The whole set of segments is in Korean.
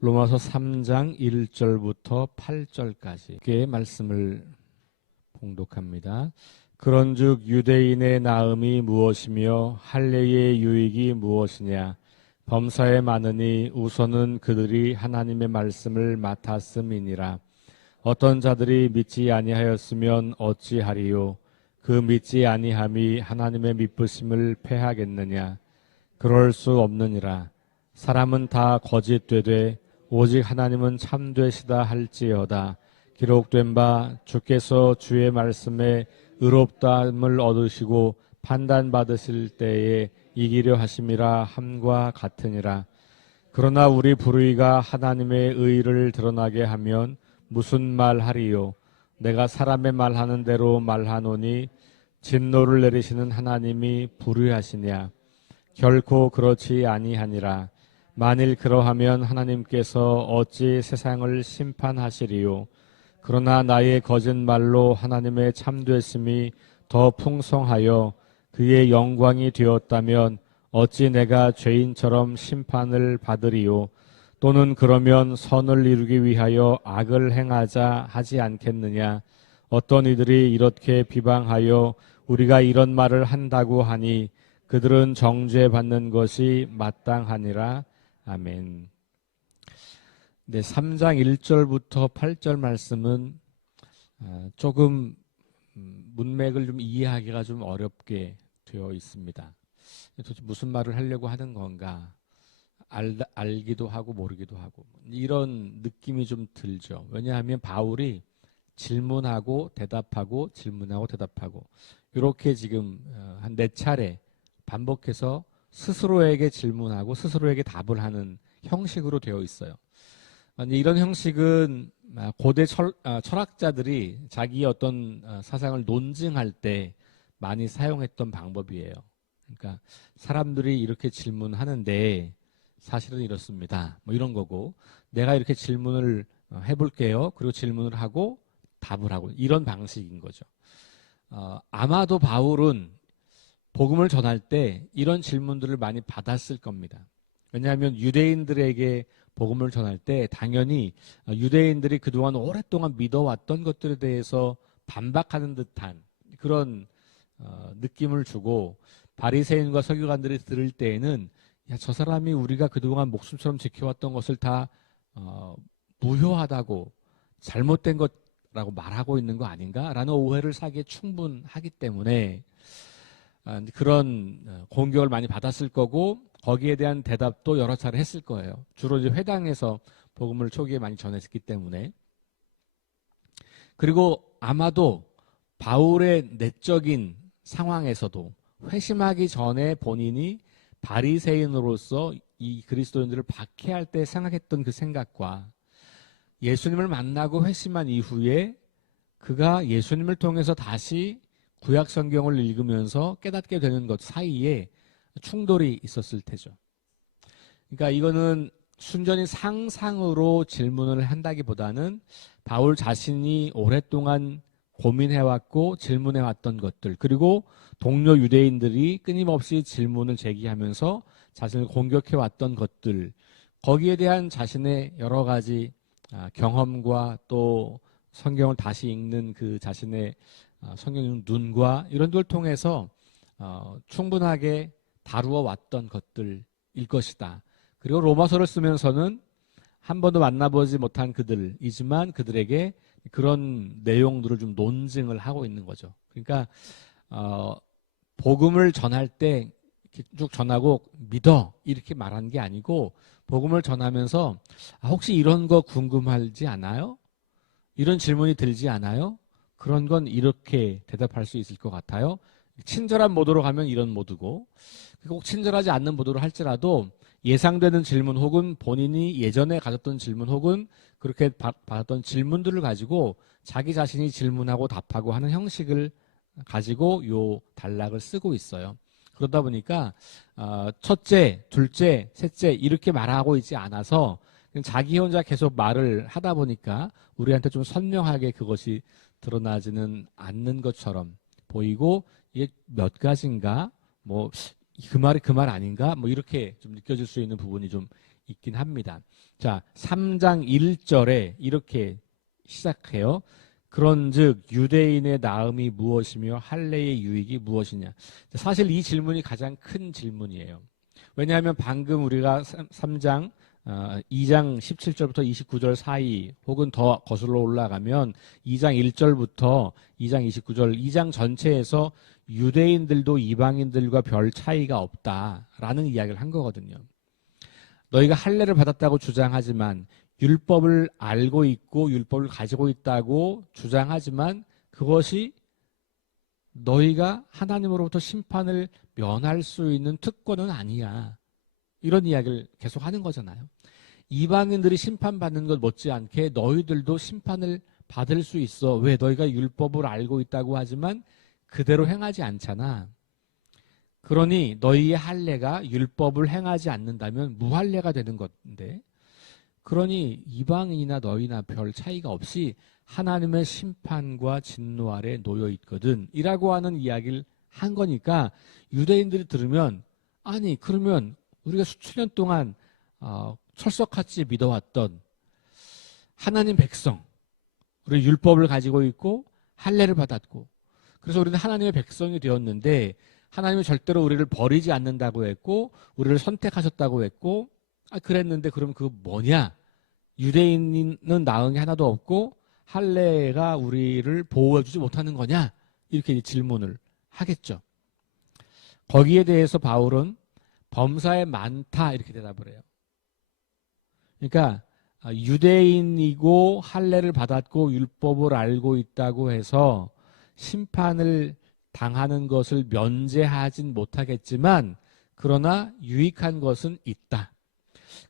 로마서 3장 1절부터 8절까지의 말씀을 봉독합니다. 그런즉 유대인의 나음이 무엇이며 할례의 유익이 무엇이냐? 범사에 많으니 우선은 그들이 하나님의 말씀을 맡았음이니라. 어떤 자들이 믿지 아니하였으면 어찌하리요? 그 믿지 아니함이 하나님의 믿으심을 패하겠느냐? 그럴 수 없느니라. 사람은 다 거짓되되 오직 하나님은 참되시다 할지어다. 기록된 바 주께서 주의 말씀에 의롭다함을 얻으시고 판단받으실 때에 이기려 하심이라 함과 같으니라. 그러나 우리 불의가 하나님의 의를 드러나게 하면 무슨 말하리요? 내가 사람의 말하는 대로 말하노니 진노를 내리시는 하나님이 불의하시냐? 결코 그렇지 아니하니라. 만일 그러하면 하나님께서 어찌 세상을 심판하시리요? 그러나 나의 거짓말로 하나님의 참되심이 더 풍성하여 그의 영광이 되었다면 어찌 내가 죄인처럼 심판을 받으리요? 또는 그러면 선을 이루기 위하여 악을 행하자 하지 않겠느냐? 어떤 이들이 이렇게 비방하여 우리가 이런 말을 한다고 하니 그들은 정죄받는 것이 마땅하니라. 아멘. 네, 3장 1절부터 8절 말씀은 조금 문맥을 좀 이해하기가 좀 어렵게 되어 있습니다. 도대체 무슨 말을 하려고 하는 건가? 알기도 하고 모르기도 하고 이런 느낌이 좀 들죠. 왜냐하면 바울이 질문하고 대답하고 질문하고 대답하고 이렇게 지금 한 4차례 반복해서 스스로에게 질문하고 스스로에게 답을 하는 형식으로 되어 있어요. 이런 형식은 고대 철학자들이 자기의 어떤 사상을 논증할 때 많이 사용했던 방법이에요. 그러니까 사람들이 이렇게 질문하는데 사실은 이렇습니다. 뭐 이런 거고 내가 이렇게 질문을 해볼게요. 그리고 질문을 하고 답을 하고 이런 방식인 거죠. 아마도 바울은 복음을 전할 때 이런 질문들을 많이 받았을 겁니다. 왜냐하면 유대인들에게 복음을 전할 때 당연히 유대인들이 그동안 오랫동안 믿어왔던 것들에 대해서 반박하는 듯한 그런 느낌을 주고 바리새인과 서기관들이 들을 때에는 야, 저 사람이 우리가 그동안 목숨처럼 지켜왔던 것을 다 무효하다고 잘못된 것라고 말하고 있는 거 아닌가라는 오해를 사기에 충분하기 때문에 그런 공격을 많이 받았을 거고 거기에 대한 대답도 여러 차례 했을 거예요. 주로 이제 회당에서 복음을 초기에 많이 전했기 때문에. 그리고 아마도 바울의 내적인 상황에서도 회심하기 전에 본인이 바리새인으로서 이 그리스도인들을 박해할 때 생각했던 그 생각과 예수님을 만나고 회심한 이후에 그가 예수님을 통해서 다시 구약 성경을 읽으면서 깨닫게 되는 것 사이에 충돌이 있었을 테죠. 그러니까 이거는 순전히 상상으로 질문을 한다기보다는 바울 자신이 오랫동안 고민해왔고 질문해왔던 것들 그리고 동료 유대인들이 끊임없이 질문을 제기하면서 자신을 공격해왔던 것들 거기에 대한 자신의 여러 가지 경험과 또 성경을 다시 읽는 그 자신의 성경 읽는 눈과 이런 걸 통해서 충분하게 다루어 왔던 것들일 것이다. 그리고 로마서를 쓰면서는 한 번도 만나보지 못한 그들이지만 그들에게 그런 내용들을 좀 논증을 하고 있는 거죠. 그러니까 복음을 전할 때 쭉 전하고 믿어 이렇게 말하는 게 아니고 복음을 전하면서 혹시 이런 거 궁금하지 않아요? 이런 질문이 들지 않아요? 그런 건 이렇게 대답할 수 있을 것 같아요. 친절한 모드로 가면 이런 모드고 꼭 친절하지 않는 모드로 할지라도 예상되는 질문 혹은 본인이 예전에 가졌던 질문 혹은 그렇게 받았던 질문들을 가지고 자기 자신이 질문하고 답하고 하는 형식을 가지고 요 단락을 쓰고 있어요. 그러다 보니까 첫째, 둘째, 셋째 이렇게 말하고 있지 않아서 자기 혼자 계속 말을 하다 보니까 우리한테 좀 선명하게 그것이 드러나지는 않는 것처럼 보이고 이게 몇 가지인가 뭐 그 말이 그 말 아닌가 뭐 이렇게 좀 느껴질 수 있는 부분이 좀 있긴 합니다. 자, 3장 1절에 이렇게 시작해요. 그런즉 유대인의 나음이 무엇이며 할례의 유익이 무엇이냐. 사실 이 질문이 가장 큰 질문이에요. 왜냐하면 방금 우리가 3장 2장 17절부터 29절 사이 혹은 더 거슬러 올라가면 2장 1절부터 2장 29절 2장 전체에서 유대인들도 이방인들과 별 차이가 없다라는 이야기를 한 거거든요. 너희가 할례를 받았다고 주장하지만 율법을 알고 있고 율법을 가지고 있다고 주장하지만 그것이 너희가 하나님으로부터 심판을 면할 수 있는 특권은 아니야. 이런 이야기를 계속 하는 거잖아요. 이방인들이 심판받는 것 못지않게 너희들도 심판을 받을 수 있어. 왜? 너희가 율법을 알고 있다고 하지만 그대로 행하지 않잖아. 그러니 너희의 할례가 율법을 행하지 않는다면 무할례가 되는 건데, 그러니 이방인이나 너희나 별 차이가 없이 하나님의 심판과 진노 아래 놓여 있거든 이라고 하는 이야기를 한 거니까 유대인들이 들으면, 아니 그러면 우리가 수천 년 동안 철석같이 믿어왔던 하나님 백성, 우리 율법을 가지고 있고 할례를 받았고 그래서 우리는 하나님의 백성이 되었는데 하나님은 절대로 우리를 버리지 않는다고 했고 우리를 선택하셨다고 했고 그랬는데 그럼 그거 뭐냐? 유대인은 나은 게 하나도 없고 할례가 우리를 보호해주지 못하는 거냐? 이렇게 질문을 하겠죠. 거기에 대해서 바울은 범사에 많다 이렇게 대답을 해요. 그러니까 유대인이고 할례를 받았고 율법을 알고 있다고 해서 심판을 당하는 것을 면제하진 못하겠지만 그러나 유익한 것은 있다.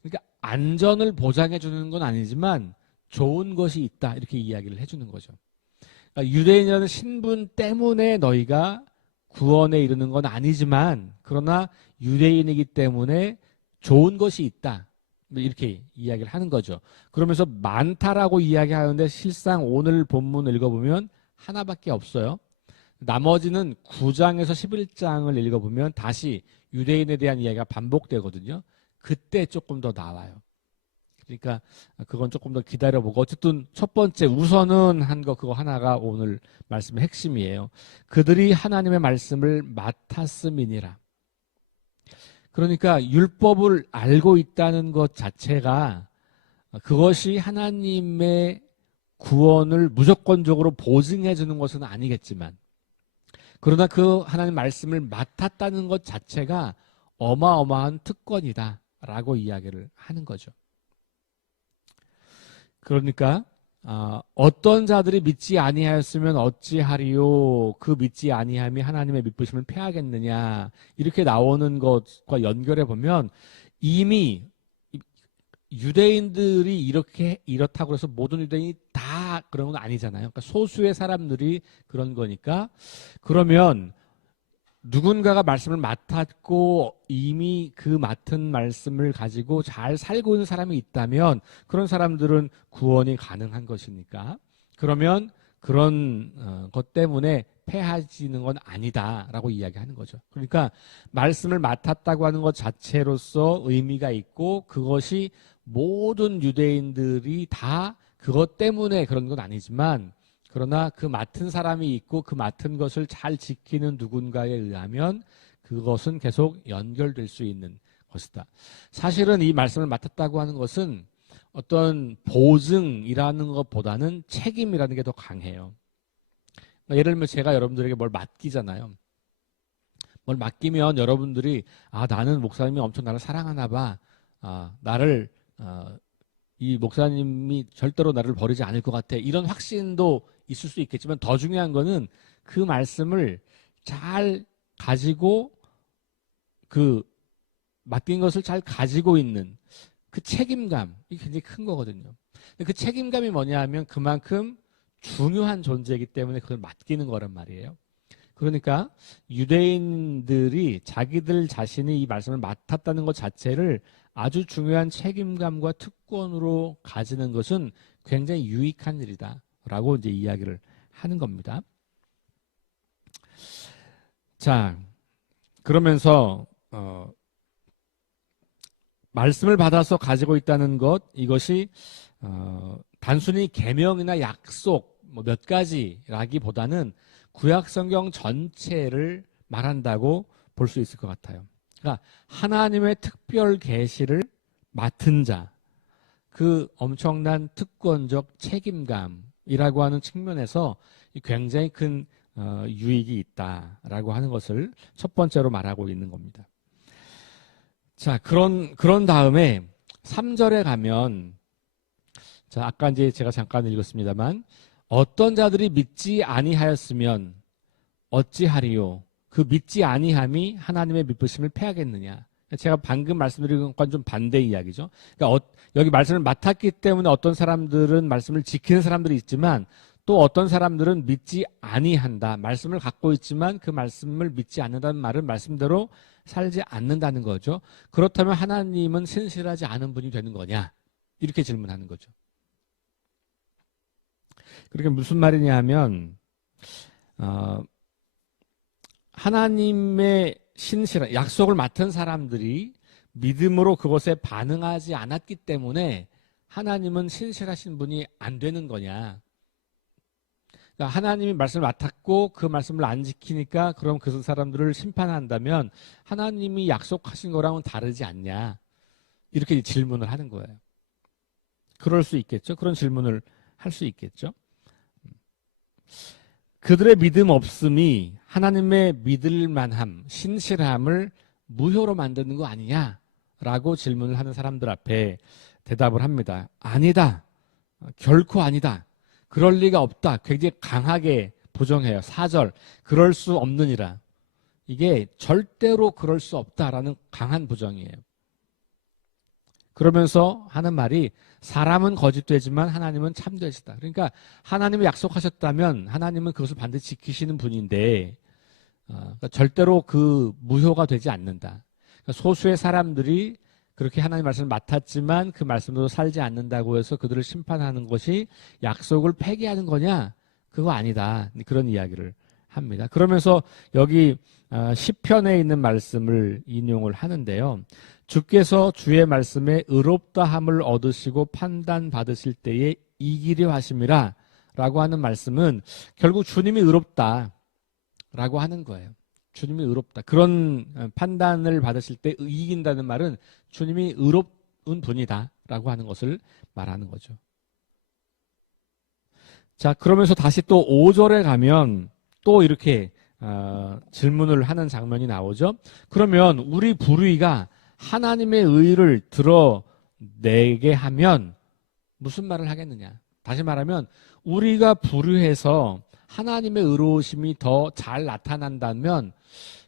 그러니까 안전을 보장해 주는 건 아니지만 좋은 것이 있다 이렇게 이야기를 해주는 거죠. 그러니까 유대인이라는 신분 때문에 너희가 구원에 이르는 건 아니지만 그러나 유대인이기 때문에 좋은 것이 있다 이렇게 이야기를 하는 거죠. 그러면서 많다라고 이야기하는데 실상 오늘 본문 읽어보면 하나밖에 없어요. 나머지는 9장에서 11장을 읽어보면 다시 유대인에 대한 이야기가 반복되거든요. 그때 조금 더 나와요. 그러니까 그건 조금 더 기다려보고 어쨌든 첫 번째 우선은 한 거 그거 하나가 오늘 말씀의 핵심이에요. 그들이 하나님의 말씀을 맡았음이니라. 그러니까 율법을 알고 있다는 것 자체가 그것이 하나님의 구원을 무조건적으로 보증해 주는 것은 아니겠지만 그러나 그 하나님 말씀을 맡았다는 것 자체가 어마어마한 특권이다라고 이야기를 하는 거죠. 그러니까 어떤 자들이 믿지 아니하였으면 어찌하리요 그 믿지 아니함이 하나님의 믿으심을 패하겠느냐 이렇게 나오는 것과 연결해 보면 이미 유대인들이 이렇다고 해서 모든 유대인이 다 그런 건 아니잖아요. 그러니까 소수의 사람들이 그런 거니까 그러면 누군가가 말씀을 맡았고 이미 그 맡은 말씀을 가지고 잘 살고 있는 사람이 있다면 그런 사람들은 구원이 가능한 것이니까 그러면 그런 것 때문에 패하지는 건 아니다라고 이야기하는 거죠. 그러니까 말씀을 맡았다고 하는 것 자체로서 의미가 있고 그것이 모든 유대인들이 다 그것 때문에 그런 건 아니지만 그러나 그 맡은 사람이 있고 그 맡은 것을 잘 지키는 누군가에 의하면 그것은 계속 연결될 수 있는 것이다. 사실은 이 말씀을 맡았다고 하는 것은 어떤 보증이라는 것보다는 책임이라는 게 더 강해요. 예를 들면 제가 여러분들에게 뭘 맡기잖아요. 뭘 맡기면 여러분들이 나는 목사님이 엄청 나를 사랑하나 봐. 나를 이 목사님이 절대로 나를 버리지 않을 것 같아. 이런 확신도 있을 수 있겠지만 더 중요한 거는 그 말씀을 잘 가지고 그 맡긴 것을 잘 가지고 있는 그 책임감이 굉장히 큰 거거든요. 그 책임감이 뭐냐 하면 그만큼 중요한 존재이기 때문에 그걸 맡기는 거란 말이에요. 그러니까 유대인들이 자기들 자신이 이 말씀을 맡았다는 것 자체를 아주 중요한 책임감과 특권으로 가지는 것은 굉장히 유익한 일이다라고 이제 이야기를 하는 겁니다. 자, 그러면서 말씀을 받아서 가지고 있다는 것, 이것이 단순히 계명이나 약속 몇 가지라기보다는 구약 성경 전체를 말한다고 볼 수 있을 것 같아요. 그러니까 하나님의 특별 계시를 맡은 자, 그 엄청난 특권적 책임감이라고 하는 측면에서 굉장히 큰 유익이 있다라고 하는 것을 첫 번째로 말하고 있는 겁니다. 자, 그런 다음에 3절에 가면, 자, 아까 이제 제가 잠깐 읽었습니다만, 어떤 자들이 믿지 아니하였으면 어찌하리요? 그 믿지 아니함이 하나님의 믿으심을 패하겠느냐? 제가 방금 말씀드린 것과는 좀 반대 이야기죠. 그러니까 여기 말씀을 맡았기 때문에 어떤 사람들은 말씀을 지키는 사람들이 있지만, 또 어떤 사람들은 믿지 아니한다. 말씀을 갖고 있지만 그 말씀을 믿지 않는다는 말은 말씀대로 살지 않는다는 거죠. 그렇다면 하나님은 신실하지 않은 분이 되는 거냐? 이렇게 질문하는 거죠. 그렇게 무슨 말이냐 하면 하나님의 신실한 약속을 맡은 사람들이 믿음으로 그것에 반응하지 않았기 때문에 하나님은 신실하신 분이 안 되는 거냐? 그러니까 하나님이 말씀을 맡았고 그 말씀을 안 지키니까 그럼 그 사람들을 심판한다면 하나님이 약속하신 거랑은 다르지 않냐? 이렇게 질문을 하는 거예요. 그럴 수 있겠죠? 그런 질문을 할 수 있겠죠? 그들의 믿음 없음이 하나님의 믿을 만함, 신실함을 무효로 만드는 거 아니냐라고 질문을 하는 사람들 앞에 대답을 합니다. 아니다. 결코 아니다. 그럴 리가 없다. 굉장히 강하게 부정해요. 4절. 그럴 수 없느니라. 이게 절대로 그럴 수 없다라는 강한 부정이에요. 그러면서 하는 말이 사람은 거짓되지만 하나님은 참되시다. 그러니까 하나님이 약속하셨다면 하나님은 그것을 반드시 지키시는 분인데 그러니까 절대로 그 무효가 되지 않는다. 그러니까 소수의 사람들이 그렇게 하나님 말씀을 맡았지만 그 말씀으로 살지 않는다고 해서 그들을 심판하는 것이 약속을 폐기하는 거냐? 그거 아니다. 그런 이야기를 합니다. 그러면서 여기 시편에 있는 말씀을 인용을 하는데요. 주께서 주의 말씀에 의롭다함을 얻으시고 판단받으실 때에 이기려 하심이라 라고 하는 말씀은 결국 주님이 의롭다 라고 하는 거예요. 주님이 의롭다. 그런 판단을 받으실 때 이긴다는 말은 주님이 의로운 분이다 라고 하는 것을 말하는 거죠. 자, 그러면서 다시 또 5절에 가면 또 이렇게 질문을 하는 장면이 나오죠. 그러면 우리 불의가 하나님의 의를 드러내게 하면 무슨 말을 하겠느냐? 다시 말하면 우리가 불의해서 하나님의 의로우심이 더 잘 나타난다면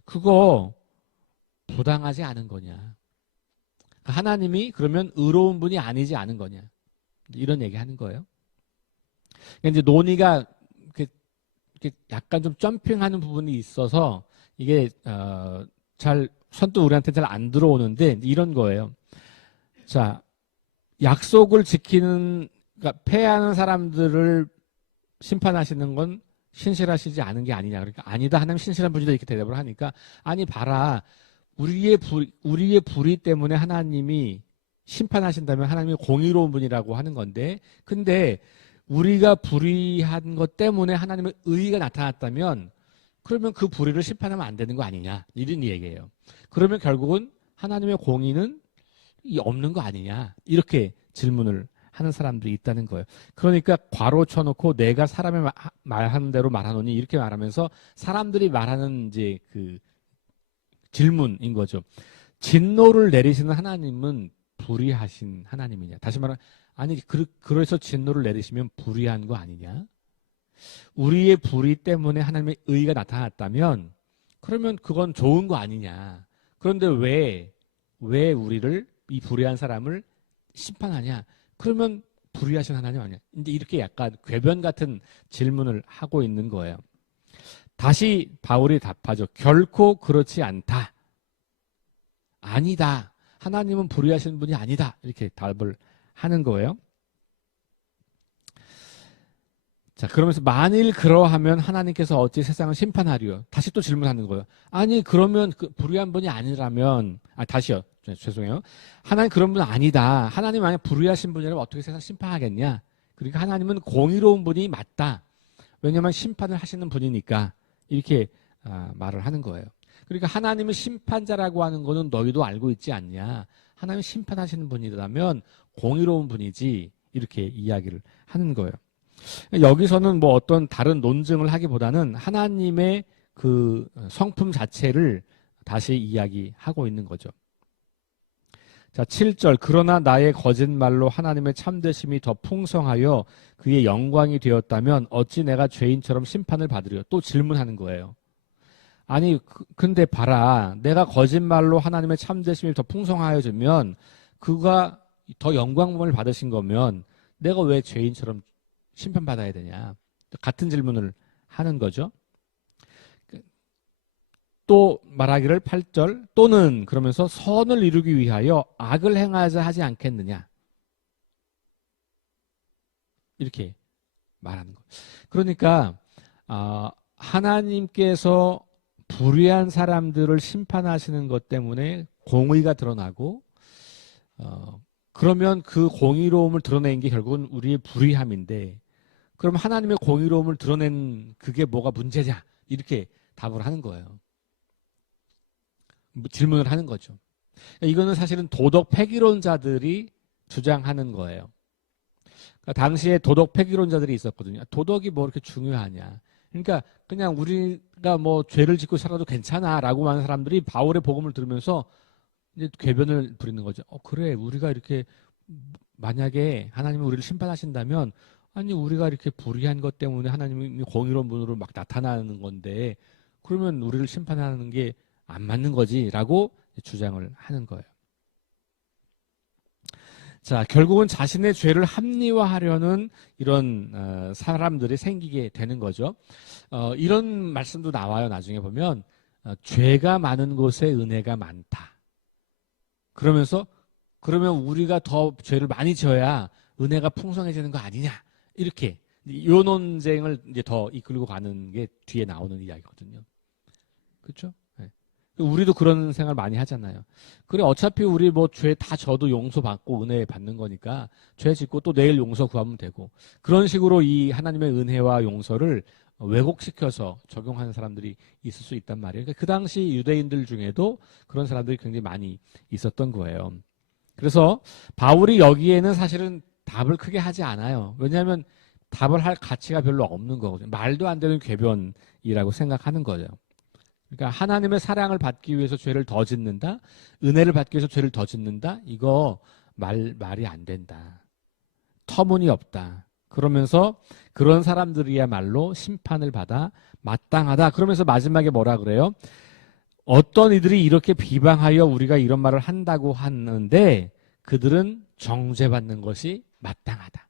그거 부당하지 않은 거냐? 하나님이 그러면 의로운 분이 아니지 않은 거냐? 이런 얘기하는 거예요. 그러니까 이제 논의가 이렇게 약간 좀 점핑하는 부분이 있어서 이게 잘 선뜻 우리한테 잘 안 들어오는데 이런 거예요. 자, 약속을 지키는 그러니까 패하는 사람들을 심판하시는 건 신실하시지 않은 게 아니냐. 그러니까 아니다. 하나님 신실한 분이다 이렇게 대답을 하니까 아니 봐라. 우리의 불의 때문에 하나님이 심판하신다면 하나님이 공의로운 분이라고 하는 건데 근데 우리가 불의한 것 때문에 하나님의 의의가 나타났다면 그러면 그 불의를 심판하면 안 되는 거 아니냐 이런 얘기예요. 그러면 결국은 하나님의 공의는 없는 거 아니냐 이렇게 질문을 하는 사람들이 있다는 거예요. 그러니까 괄호 쳐놓고 내가 사람의 말하는 대로 말하노니 이렇게 말하면서 사람들이 말하는 이제 그 질문인 거죠. 진노를 내리시는 하나님은 불의하신 하나님이냐? 다시 말하면 아니 그래서 진노를 내리시면 불의한 거 아니냐? 우리의 불의 때문에 하나님의 의가 나타났다면 그러면 그건 좋은 거 아니냐? 그런데 왜 우리를 이 불의한 사람을 심판하냐? 그러면 불의하신 하나님 아니야? 이제 이렇게 약간 궤변 같은 질문을 하고 있는 거예요. 다시 바울이 답하죠. 결코 그렇지 않다. 아니다. 하나님은 불의하시는 분이 아니다. 이렇게 답을 하는 거예요. 자, 그러면서 만일 그러하면 하나님께서 어찌 세상을 심판하리요? 다시 또 질문하는 거예요. 아니 그러면 그 불의한 분이 아니라면 다시요. 죄송해요. 하나님 그런 분 아니다. 하나님 만약 불의하신 분이라면 어떻게 세상 심판하겠냐. 그러니까 하나님은 공의로운 분이 맞다. 왜냐하면 심판을 하시는 분이니까 이렇게 말을 하는 거예요. 그러니까 하나님은 심판자라고 하는 거는 너희도 알고 있지 않냐. 하나님 심판하시는 분이라면 공의로운 분이지 이렇게 이야기를 하는 거예요. 여기서는 뭐 어떤 다른 논증을 하기보다는 하나님의 그 성품 자체를 다시 이야기하고 있는 거죠. 자, 7절. 그러나 나의 거짓말로 하나님의 참되심이 더 풍성하여 그의 영광이 되었다면 어찌 내가 죄인처럼 심판을 받으려. 또 질문하는 거예요. 아니, 근데 봐라. 내가 거짓말로 하나님의 참되심이 더 풍성하여지면 그가 더 영광을 받으신 거면 내가 왜 죄인처럼 심판받아야 되냐. 같은 질문을 하는 거죠. 또 말하기를 8절 또는 그러면서 선을 이루기 위하여 악을 행하자 하지 않겠느냐. 이렇게 말하는 거. 그러니까 하나님께서 불의한 사람들을 심판하시는 것 때문에 공의가 드러나고 그러면 그 공의로움을 드러낸 게 결국은 우리의 불의함인데 그럼 하나님의 공의로움을 드러낸 그게 뭐가 문제냐 이렇게 답을 하는 거예요. 질문을 하는 거죠. 이거는 사실은 도덕 폐기론자들이 주장하는 거예요. 그러니까 당시에 도덕 폐기론자들이 있었거든요. 도덕이 뭐 이렇게 중요하냐. 그러니까 그냥 우리가 뭐 죄를 짓고 살아도 괜찮아라고 하는 사람들이 바울의 복음을 들으면서 이제 궤변을 부리는 거죠. 그래 우리가 이렇게 만약에 하나님이 우리를 심판하신다면 아니 우리가 이렇게 불의한 것 때문에 하나님이 공의로운 분으로 막 나타나는 건데 그러면 우리를 심판하는 게 안 맞는 거지라고 주장을 하는 거예요. 자, 결국은 자신의 죄를 합리화하려는 이런 사람들이 생기게 되는 거죠. 이런 말씀도 나와요. 나중에 보면 죄가 많은 곳에 은혜가 많다. 그러면서 그러면 우리가 더 죄를 많이 지어야 은혜가 풍성해지는 거 아니냐. 이렇게 이 논쟁을 이제 더 이끌고 가는 게 뒤에 나오는 이야기거든요. 그렇죠? 네. 우리도 그런 생각을 많이 하잖아요. 그래 어차피 우리 뭐 죄 다 져도 용서받고 은혜 받는 거니까 죄 짓고 또 내일 용서 구하면 되고 그런 식으로 이 하나님의 은혜와 용서를 왜곡시켜서 적용하는 사람들이 있을 수 있단 말이에요. 그러니까 그 당시 유대인들 중에도 그런 사람들이 굉장히 많이 있었던 거예요. 그래서 바울이 여기에는 사실은 답을 크게 하지 않아요. 왜냐하면 답을 할 가치가 별로 없는 거거든요. 말도 안 되는 궤변이라고 생각하는 거죠. 그러니까 하나님의 사랑을 받기 위해서 죄를 더 짓는다? 은혜를 받기 위해서 죄를 더 짓는다? 이거 말이 안 된다. 터무니없다. 그러면서 그런 사람들이야말로 심판을 받아 마땅하다. 그러면서 마지막에 뭐라 그래요? 어떤 이들이 이렇게 비방하여 우리가 이런 말을 한다고 하는데 그들은 정죄받는 것이 마땅하다.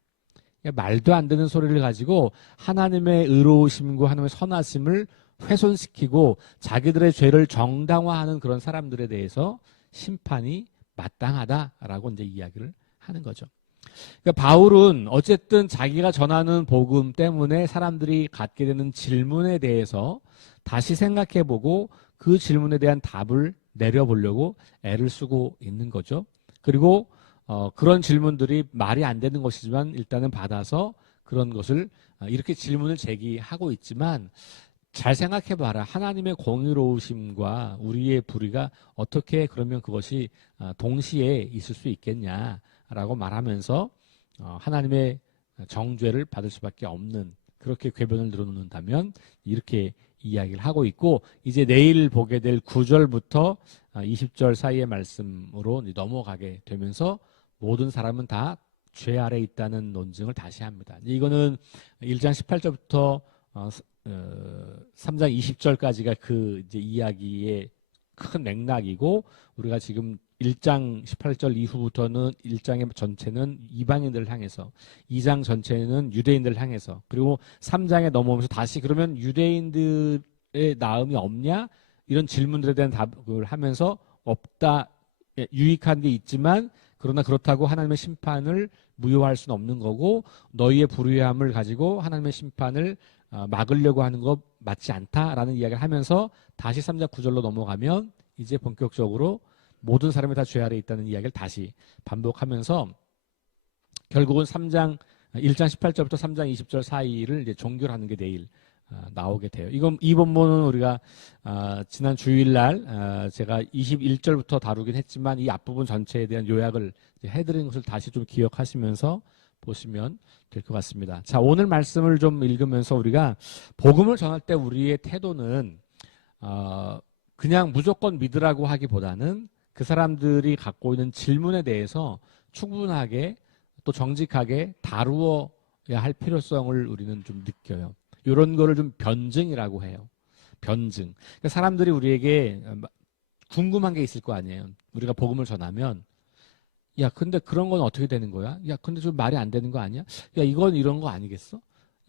그러니까 말도 안 되는 소리를 가지고 하나님의 의로우심과 하나님의 선하심을 훼손시키고 자기들의 죄를 정당화하는 그런 사람들에 대해서 심판이 마땅하다라고 이제 이야기를 하는 거죠. 그러니까 바울은 어쨌든 자기가 전하는 복음 때문에 사람들이 갖게 되는 질문에 대해서 다시 생각해보고 그 질문에 대한 답을 내려보려고 애를 쓰고 있는 거죠. 그리고 그런 질문들이 말이 안 되는 것이지만 일단은 받아서 그런 것을 이렇게 질문을 제기하고 있지만 잘 생각해봐라. 하나님의 공의로우심과 우리의 불의가 어떻게 그러면 그것이 동시에 있을 수 있겠냐라고 말하면서 하나님의 정죄를 받을 수밖에 없는 그렇게 궤변을 늘어놓는다면 이렇게 이야기를 하고 있고 이제 내일 보게 될 9절부터 20절 사이의 말씀으로 넘어가게 되면서 모든 사람은 다 죄 아래 있다는 논증을 다시 합니다. 이거는 1장 18절부터 3장 20절까지가 그 이제 이야기의 큰 맥락이고 우리가 지금 1장 18절 이후부터는 1장의 전체는 이방인들을 향해서 2장 전체는 유대인들을 향해서 그리고 3장에 넘어오면서 다시 그러면 유대인들의 나음이 없냐? 이런 질문들에 대한 답을 하면서 없다. 유익한 게 있지만 그러나 그렇다고 하나님의 심판을 무효할 수는 없는 거고 너희의 불의함을 가지고 하나님의 심판을 막으려고 하는 거 맞지 않다라는 이야기를 하면서 다시 3장 9절로 넘어가면 이제 본격적으로 모든 사람이 다 죄 아래 있다는 이야기를 다시 반복하면서 결국은 3장 1장 18절부터 3장 20절 사이를 이제 종결하는 게 내일 나오게 돼요. 이 본문은 우리가 지난 주일날 제가 21절부터 다루긴 했지만 이 앞부분 전체에 대한 요약을 해드린 것을 다시 좀 기억하시면서 보시면 될 것 같습니다. 자, 오늘 말씀을 좀 읽으면서 우리가 복음을 전할 때 우리의 태도는 그냥 무조건 믿으라고 하기보다는 그 사람들이 갖고 있는 질문에 대해서 충분하게 또 정직하게 다루어야 할 필요성을 우리는 좀 느껴요. 이런 거를 좀 변증이라고 해요. 변증. 그러니까 사람들이 우리에게 궁금한 게 있을 거 아니에요. 우리가 복음을 전하면 야, 근데 그런 건 어떻게 되는 거야? 야, 근데 좀 말이 안 되는 거 아니야? 야, 이건 이런 거 아니겠어?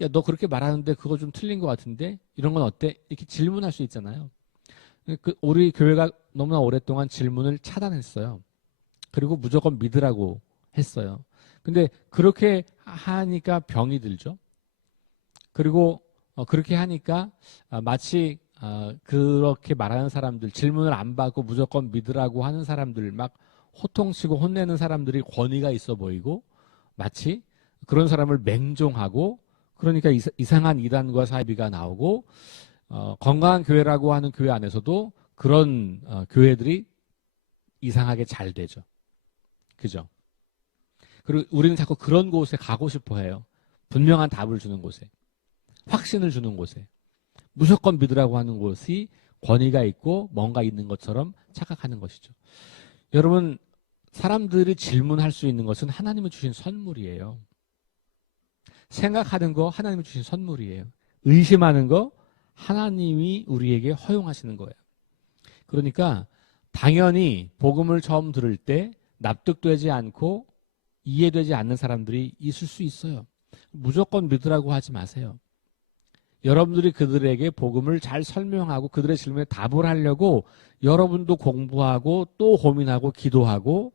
야, 너 그렇게 말하는데 그거 좀 틀린 것 같은데? 이런 건 어때? 이렇게 질문할 수 있잖아요. 우리 교회가 너무나 오랫동안 질문을 차단했어요. 그리고 무조건 믿으라고 했어요. 근데 그렇게 하니까 병이 들죠. 그리고 그렇게 하니까 마치 그렇게 말하는 사람들, 질문을 안 받고 무조건 믿으라고 하는 사람들, 막 호통치고 혼내는 사람들이 권위가 있어 보이고 마치 그런 사람을 맹종하고 그러니까 이상한 이단과 사이비가 나오고 건강한 교회라고 하는 교회 안에서도 그런 교회들이 이상하게 잘 되죠. 그죠? 그리고 우리는 자꾸 그런 곳에 가고 싶어 해요. 분명한 답을 주는 곳에. 확신을 주는 곳에. 무조건 믿으라고 하는 곳이 권위가 있고 뭔가 있는 것처럼 착각하는 것이죠. 여러분, 사람들이 질문할 수 있는 것은 하나님이 주신 선물이에요. 생각하는 거 하나님이 주신 선물이에요. 의심하는 거 하나님이 우리에게 허용하시는 거예요. 그러니까 당연히 복음을 처음 들을 때 납득되지 않고 이해되지 않는 사람들이 있을 수 있어요. 무조건 믿으라고 하지 마세요. 여러분들이 그들에게 복음을 잘 설명하고 그들의 질문에 답을 하려고 여러분도 공부하고 또 고민하고 기도하고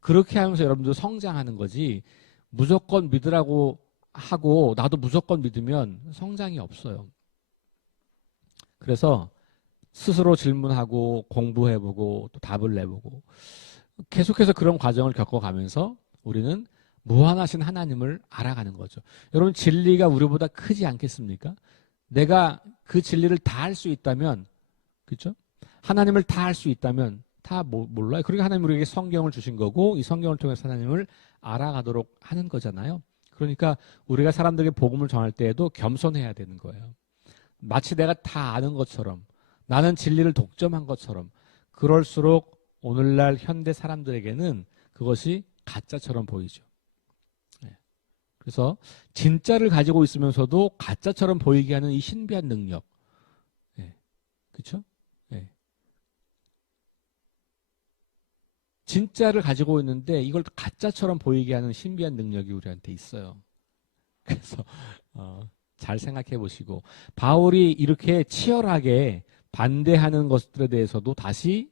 그렇게 하면서 여러분도 성장하는 거지 무조건 믿으라고 하고 나도 무조건 믿으면 성장이 없어요. 그래서 스스로 질문하고 공부해보고 또 답을 내보고 계속해서 그런 과정을 겪어가면서 우리는 무한하신 하나님을 알아가는 거죠. 여러분 진리가 우리보다 크지 않겠습니까? 내가 그 진리를 다 할 수 있다면 그렇죠? 하나님을 다 할 수 있다면 다 몰라요. 그러니까 하나님 우리에게 성경을 주신 거고 이 성경을 통해서 하나님을 알아가도록 하는 거잖아요. 그러니까 우리가 사람들에게 복음을 전할 때에도 겸손해야 되는 거예요. 마치 내가 다 아는 것처럼 나는 진리를 독점한 것처럼 그럴수록 오늘날 현대 사람들에게는 그것이 가짜처럼 보이죠. 그래서 진짜를 가지고 있으면서도 가짜처럼 보이게 하는 이 신비한 능력. 그렇죠? 진짜를 가지고 있는데 이걸 가짜처럼 보이게 하는 신비한 능력이 우리한테 있어요. 그래서 잘 생각해 보시고 바울이 이렇게 치열하게 반대하는 것들에 대해서도 다시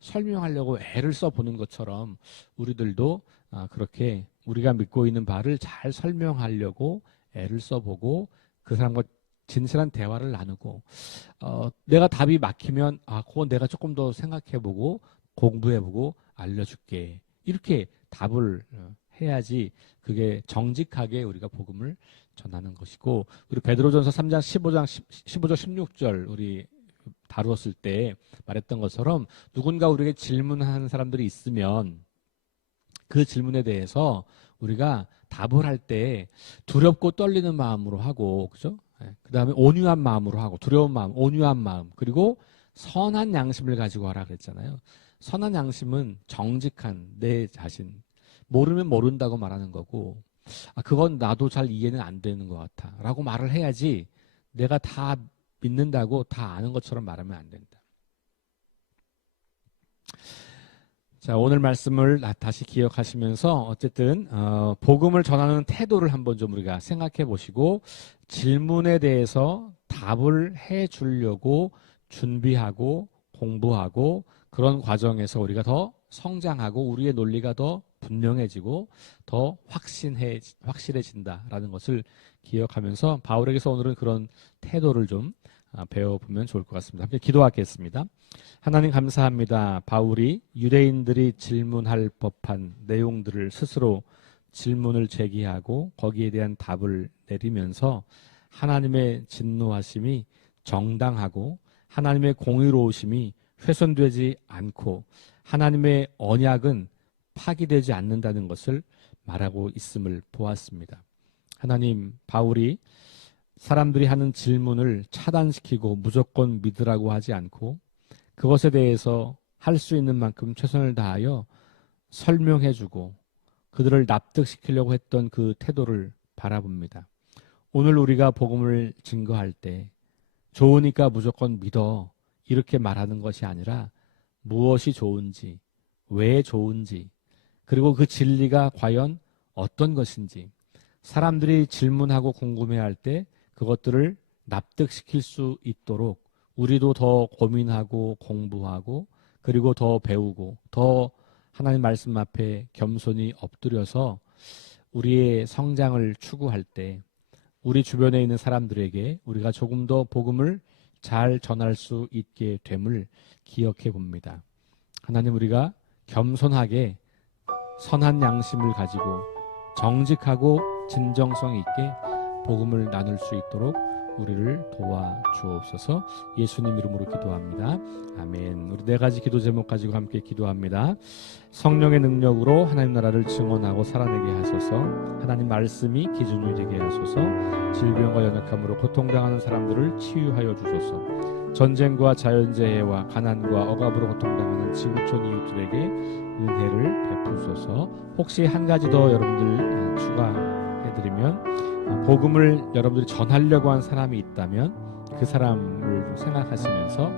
설명하려고 애를 써보는 것처럼 우리들도 그렇게 우리가 믿고 있는 바를 잘 설명하려고 애를 써보고 그 사람과 진실한 대화를 나누고 내가 답이 막히면 그건 내가 조금 더 생각해보고 공부해보고 알려줄게 이렇게 답을 해야지 그게 정직하게 우리가 복음을 전하는 것이고 우리 베드로전서 3장 15절 16절 우리 다루었을 때 말했던 것처럼 누군가 우리에게 질문하는 사람들이 있으면 그 질문에 대해서 우리가 답을 할 때 두렵고 떨리는 마음으로 하고 그죠? 그 다음에 온유한 마음으로 하고 두려운 마음, 온유한 마음 그리고 선한 양심을 가지고 하라 그랬잖아요. 선한 양심은 정직한 내 자신 모르면 모른다고 말하는 거고 그건 나도 잘 이해는 안 되는 것 같아 라고 말을 해야지 내가 다 믿는다고 다 아는 것처럼 말하면 안 된다. 자, 오늘 말씀을 다시 기억하시면서 어쨌든 복음을 전하는 태도를 한번 좀 우리가 생각해 보시고 질문에 대해서 답을 해 주려고 준비하고 공부하고 그런 과정에서 우리가 더 성장하고 우리의 논리가 더 분명해지고 더 확실해진다라는 것을 기억하면서 바울에게서 오늘은 그런 태도를 좀 배워보면 좋을 것 같습니다. 함께 기도하겠습니다. 하나님 감사합니다. 바울이 유대인들이 질문할 법한 내용들을 스스로 질문을 제기하고 거기에 대한 답을 내리면서 하나님의 진노하심이 정당하고 하나님의 공의로우심이 훼손되지 않고 하나님의 언약은 파기되지 않는다는 것을 말하고 있음을 보았습니다. 하나님, 바울이 사람들이 하는 질문을 차단시키고 무조건 믿으라고 하지 않고 그것에 대해서 할 수 있는 만큼 최선을 다하여 설명해주고 그들을 납득시키려고 했던 그 태도를 바라봅니다. 오늘 우리가 복음을 증거할 때 좋으니까 무조건 믿어 이렇게 말하는 것이 아니라 무엇이 좋은지, 왜 좋은지, 그리고 그 진리가 과연 어떤 것인지 사람들이 질문하고 궁금해할 때 그것들을 납득시킬 수 있도록 우리도 더 고민하고 공부하고 그리고 더 배우고 더 하나님 말씀 앞에 겸손히 엎드려서 우리의 성장을 추구할 때 우리 주변에 있는 사람들에게 우리가 조금 더 복음을 잘 전할 수 있게 됨을 기억해 봅니다. 하나님, 우리가 겸손하게 선한 양심을 가지고 정직하고 진정성 있게 복음을 나눌 수 있도록 우리를 도와주옵소서. 예수님 이름으로 기도합니다. 아멘. 우리 네 가지 기도 제목 가지고 함께 기도합니다. 성령의 능력으로 하나님 나라를 증언하고 살아내게 하소서. 하나님 말씀이 기준이 되게 하소서. 질병과 연약함으로 고통당하는 사람들을 치유하여 주소서. 전쟁과 자연재해와 가난과 억압으로 고통당하는 지구촌 이웃들에게 은혜를 베푸소서. 혹시 한 가지 더 여러분들 추가해드리면 복음을 여러분들이 전하려고 한 사람이 있다면 그 사람을 생각하시면서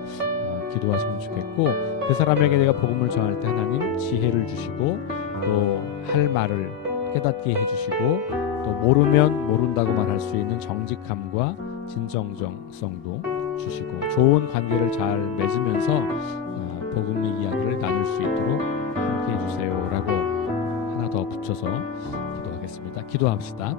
기도하시면 좋겠고, 그 사람에게 내가 복음을 전할 때 하나님 지혜를 주시고 또 할 말을 깨닫게 해주시고 또 모르면 모른다고 말할 수 있는 정직함과 진정성도 주시고 좋은 관계를 잘 맺으면서 복음의 이야기를 나눌 수 있도록 함께 해주세요 라고 하나 더 붙여서 기도하겠습니다. 기도합시다.